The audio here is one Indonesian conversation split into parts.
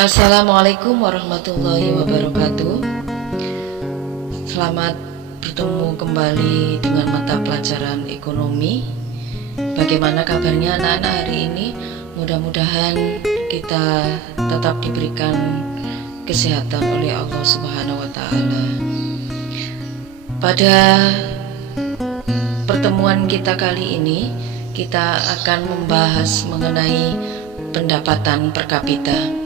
Assalamualaikum warahmatullahi wabarakatuh. Selamat bertemu kembali dengan mata pelajaran ekonomi. Bagaimana kabarnya anak-anak hari ini? Mudah-mudahan kita tetap diberikan kesehatan oleh Allah Subhanahu wa Ta'ala. Pada pertemuan kita kali ini, kita akan membahas mengenai pendapatan per kapita.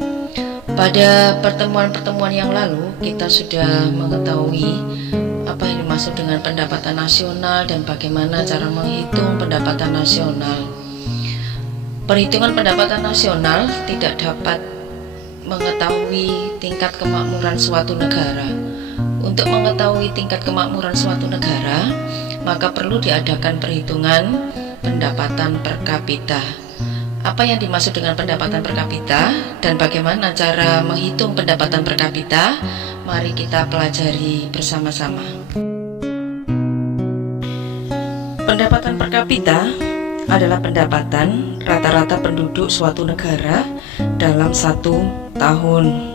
Pada pertemuan-pertemuan yang lalu, kita sudah mengetahui apa yang dimaksud dengan pendapatan nasional dan bagaimana cara menghitung pendapatan nasional. Perhitungan pendapatan nasional tidak dapat mengetahui tingkat kemakmuran suatu negara. Untuk mengetahui tingkat kemakmuran suatu negara, maka perlu diadakan perhitungan pendapatan per kapita. Apa yang dimaksud dengan pendapatan per kapita dan bagaimana cara menghitung pendapatan per kapita? Mari kita pelajari bersama-sama. Pendapatan per kapita adalah pendapatan rata-rata penduduk suatu negara dalam satu tahun.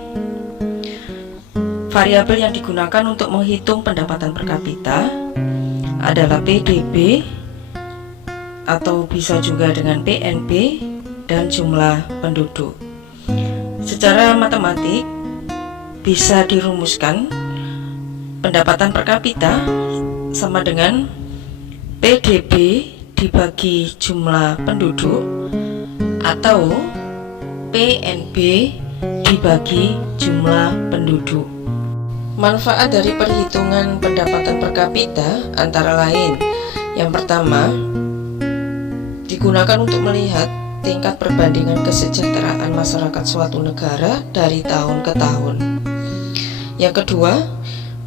Variabel yang digunakan untuk menghitung pendapatan per kapita adalah PDB atau bisa juga dengan PNB dan jumlah penduduk. Secara matematik bisa dirumuskan pendapatan per kapita sama dengan PDB dibagi jumlah penduduk atau PNB dibagi jumlah penduduk. Manfaat dari perhitungan pendapatan per kapita antara lain: yang pertama, digunakan untuk melihat tingkat perbandingan kesejahteraan masyarakat suatu negara dari tahun ke tahun. Yang kedua,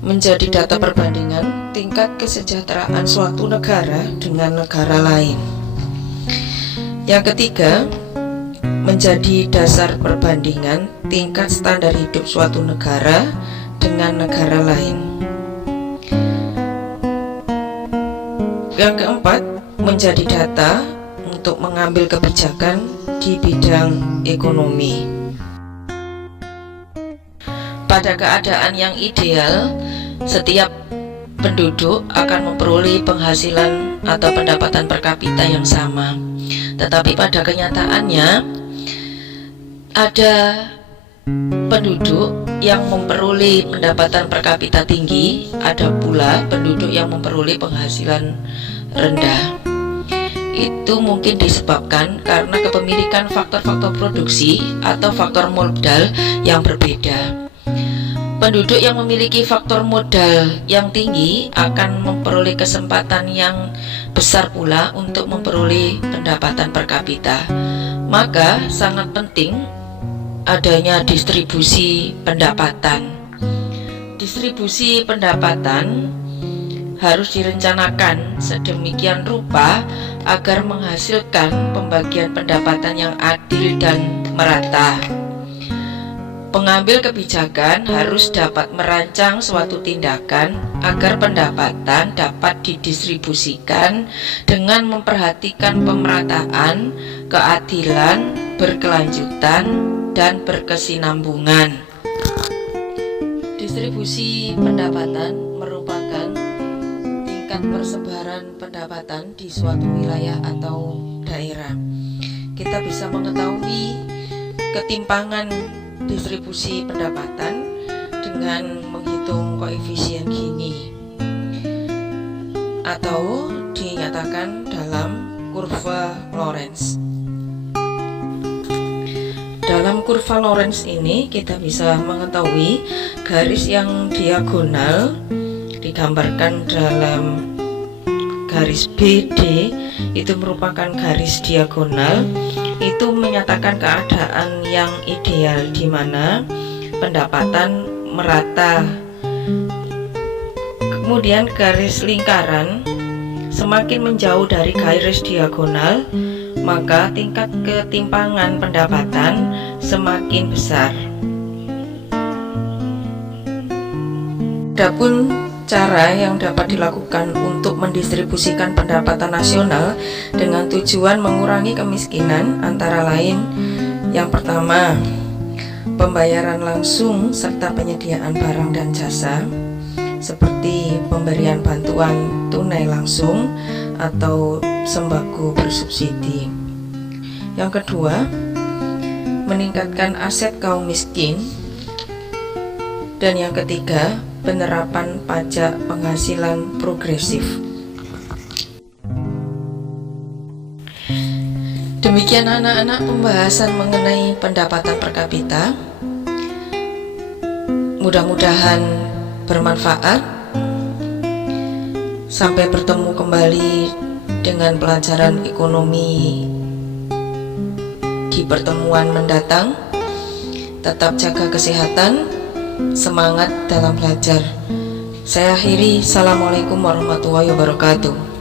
menjadi data perbandingan tingkat kesejahteraan suatu negara dengan negara lain. Yang ketiga, menjadi dasar perbandingan tingkat standar hidup suatu negara dengan negara lain. Yang keempat, menjadi data untuk mengambil kebijakan di bidang ekonomi. Pada keadaan yang ideal, setiap penduduk akan memperoleh penghasilan atau pendapatan per kapita yang sama. Tetapi pada kenyataannya, ada penduduk yang memperoleh pendapatan per kapita tinggi, ada pula penduduk yang memperoleh penghasilan rendah. Itu mungkin disebabkan karena kepemilikan faktor-faktor produksi atau faktor modal yang berbeda. Penduduk yang memiliki faktor modal yang tinggi akan memperoleh kesempatan yang besar pula untuk memperoleh pendapatan per kapita. Maka sangat penting adanya distribusi pendapatan. Distribusi pendapatan harus direncanakan sedemikian rupa agar menghasilkan pembagian pendapatan yang adil dan merata. Pengambil kebijakan harus dapat merancang suatu tindakan agar pendapatan dapat didistribusikan dengan memperhatikan pemerataan, keadilan, berkelanjutan, dan berkesinambungan. Distribusi pendapatan merupakan tingkat persebaran pendapatan di suatu wilayah atau daerah. Kita bisa mengetahui ketimpangan distribusi pendapatan dengan menghitung koefisien Gini atau dinyatakan dalam kurva Lorenz. Dalam kurva Lorenz ini kita bisa mengetahui garis yang diagonal digambarkan dalam garis BD, itu merupakan garis diagonal, itu menyatakan keadaan yang ideal di mana pendapatan merata. Kemudian garis lingkaran semakin menjauh dari garis diagonal, maka tingkat ketimpangan pendapatan semakin besar. Adapun cara yang dapat dilakukan untuk mendistribusikan pendapatan nasional dengan tujuan mengurangi kemiskinan antara lain: yang pertama, pembayaran langsung serta penyediaan barang dan jasa seperti pemberian bantuan tunai langsung atau sembako bersubsidi. Yang kedua, meningkatkan aset kaum miskin. Dan yang ketiga, penerapan pajak penghasilan progresif. Demikian anak-anak pembahasan mengenai pendapatan per kapita. Mudah-mudahan bermanfaat. Sampai bertemu kembali dengan pelajaran ekonomi di pertemuan mendatang. Tetap jaga kesehatan, semangat dalam belajar. Saya akhiri, Assalamualaikum warahmatullahi wabarakatuh.